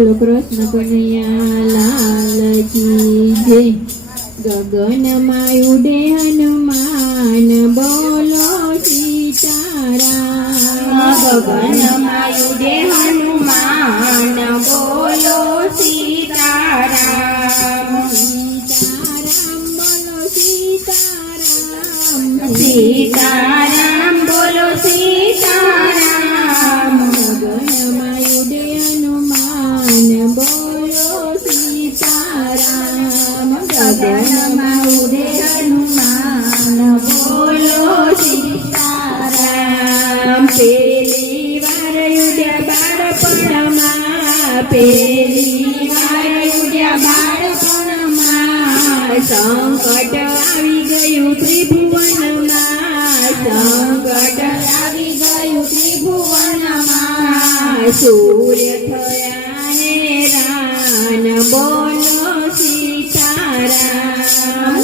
બોલો કૃષ્ણ કનૈયા લાલ કી જય। ગગનમાં ઉડે હનુમાન બોલો સીતારામ। ગગનમાં ઉડે હનુમાન બોલો સીતારામ। સીતારામ બોલો સીતારામ। સીતારામ બોલો સીતારામ। ગગનમાં ઉડે હનુમાન બોલો સીતારામ। ગગનમાં ઉડે હનુમાન બોલો સીતારામ। પેલી વાર ઉડ્યા બાળપણમાં, પેલી વાર ઉડ્યા બાળપણમાં, સંકટ આવી ગયું ત્રિભુવનમાં, સંકટ આવી ગયું ત્રિભુવનમાં। સૂર્ય થયા હેરાન બોલો સીતારામ।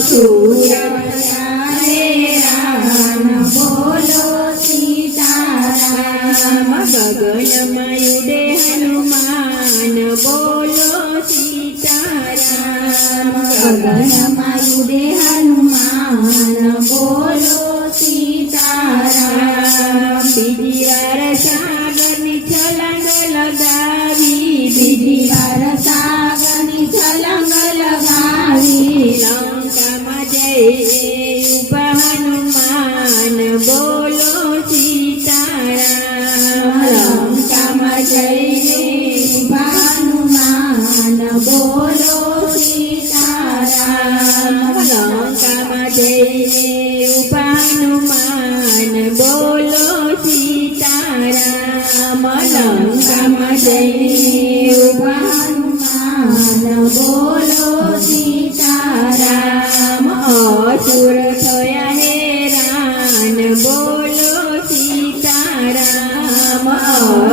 સૂર્ય થયા હેરાન બોલો સીતારામ। ગગનમાં ઉડે હનુમાન બોલો સીતારામ। ગગનમાં ઉડે હનુમાન બોલો સીતારામ। બીજી વાર સાગરની છલાંગ લગાવી, બીજી વાર સાગરની છલાંગ લગાવી, લંકામાં જઈને ઉભા હનુમાન બોલો સીતારામ। લંકામાં જઈને ઉભા હનુમાન બોલો સીતારામ। લંકામાં જઈને ઉભા હનુમાન બોલો સીતારામ। લંકામાં જઈને ઉભા હનુમાન બોલો સીતારામ। અસુર થયા હેરાન બોલો સીતારામ।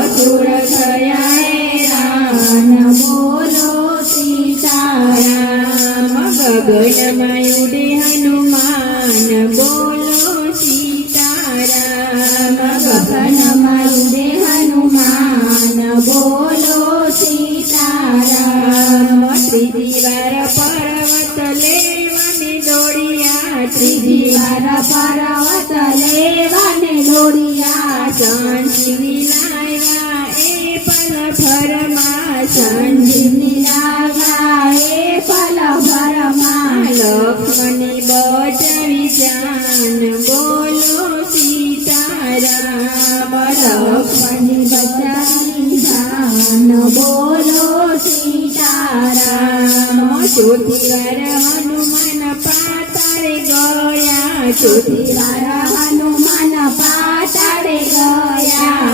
અસુર થયા હેરાન બોલો સીતારામ। ગગનમાં ઉડે હનુમાન બોલો સીતારામ। ગગનમાં ઉડે હનુમાન બોલો સીતારામ। ત્રીજી વાર પર્વત લેવાને દોડ્યા, ત્રીજી વાર પર્વત લેવાને દોડ્યા, સંજીવની લાવ્યા એ પલ ભરમાં, સંજીવની લાવ્યા એ પલ ભરમાં। લક્ષ્મણની બચાવી જાન બોલો સીતારામ। લક્ષ્મણની બચાવી જાન બોલો સીતારામ। ચોથી વાર હનુમાન પાતાળે ગયા, ચોથી વાર હનુમાન પાતાળે ગયા,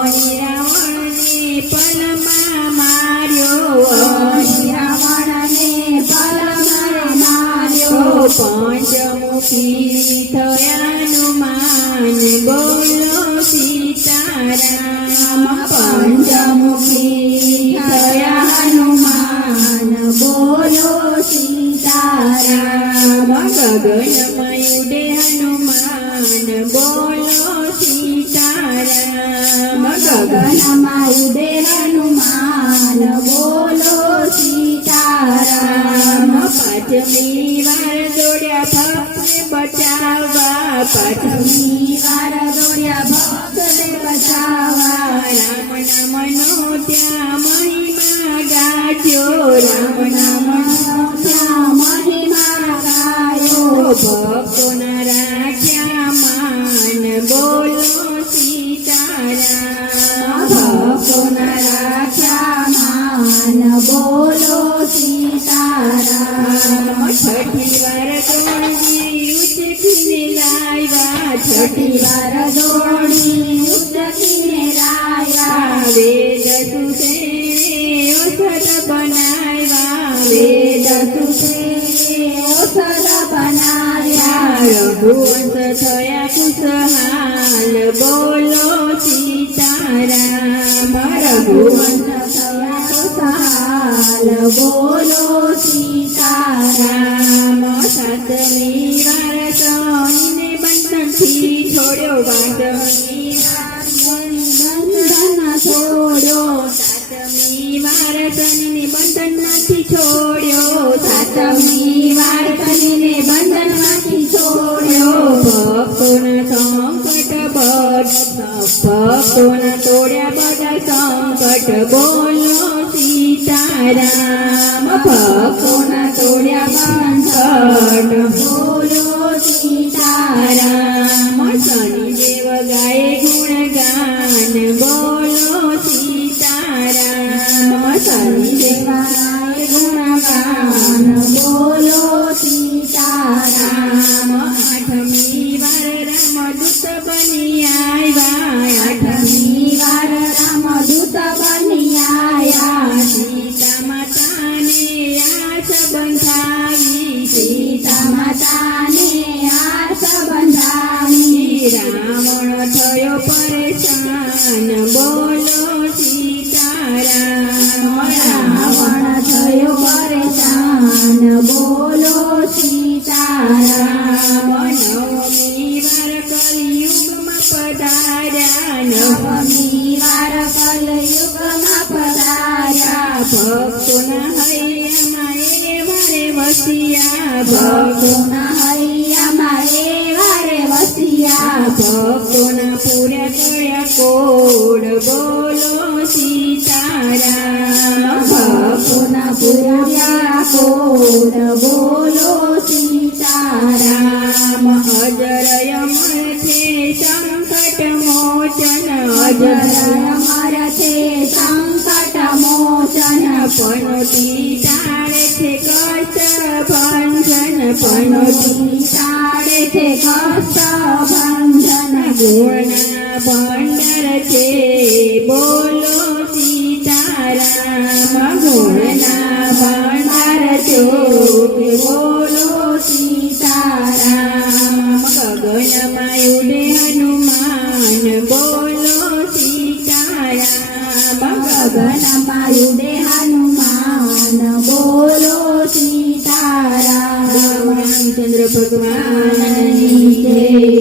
અહીં રાવણને પલમાં માર્યો, અહીં રાવણને પલમાં માર્યો। પંચમુખી થયા હનુમાન બોલો સીતારામ। પંચમુખી થયા હનુમાન બોલો સીતારામ। ગગનમાં ઉડે હનુમાન બોલો સીતારામ। ગગનમાં ઉડે હનુમાન બોલો સીતારામ। પાંચમી વાર દોડ્યા ભક્તને બચાવવા, પાંચમી વાર દોડ્યા ભક્તને બચાવવા, રામ નામનો ત્યાં મહિમા ગાજો, રામ નામનો ત્યાં મહિમા ગાયો। ભક્તોના રાખ્યા માન બોલો સીતારામ। ભક્તોના રાખ્યા માન બોલો સીતારામ। છઠ્ઠી વાર દોડી ઉચકીને લાવ્યા, છઠ્ઠી વાર દોડી ઉચકીને લાવ્યા, વેદ સુસેને ઔષધ બનાવ્યા, વેદ સુસેને ઔષધ બનાવ્યા। રઘુવંશ થયા ખુશહાલ બોલો સીતારામ। રઘુવંશ થયા ખુશહાલ બોલો સીતારામ। સાતમી વાર શનિને બંધનથી છોડ્યો, વાંધણી બંધન છોડ્યો, સાતમી વાર શનિને બંધનમાંથી છોડ્યો, સાતમની વાર શનિને બંધનમાંથી છોડ્યો. ભક્તોના તોડ્યા બધા સંકટ, બોલો સીતારામ. ભક્તોના તોડ્યા બંધન, બોલો સીતારામ. શનિદેવ ગાય ગુણગાન, બોલો સીતારામ. શનિદેવાય ગુણગાન, બોલો સીતારામ. આઠમી વાર રામદૂત બની આવ્યા, આઠમી વાર રામદૂત બની આયા. સીતા માતાને આસ બંધાવી, સીતા માતાને આસ બંધાવી. રાવણ થયો પરેશાન, બોલો સીતારામ. રાવણ થયો પરેશાન, બોલો સીતારામ. નવમી વાર કલિયુગમાં પધાર્યા, નવમી વાર કલયુગમાં પધાર્યા. ભક્તોના હૈયામાં એ વારે વસ્યા, ભક્તોના હૈયામાં એ વારે વસ્યા. ભક્તોના પૂર્યા કર્યા કોડ, બોલો સીતારામ. ભક્તોના પૂર્યા કોડ, બોલો સીતારામ. અજર અમર છે સંકટ મોચન, અજર અમર છે સંકટ મોચન. પનોતી તાળે છે કષ્ટ ભંજન, પનોતી તાળે છે કષ્ટ ભંજન. ગુણના ભંડાર છે, બોલો સીતારામ. ગુણના ભંડાર છે, બોલો સીતારામ. ગગનમાં ઉડે હનુમાન, બોલો સીતારામ. ગગનમાં ઉડે હનુમાન, બોલો સીતારામ. રામચંદ્ર ભગવાન જય.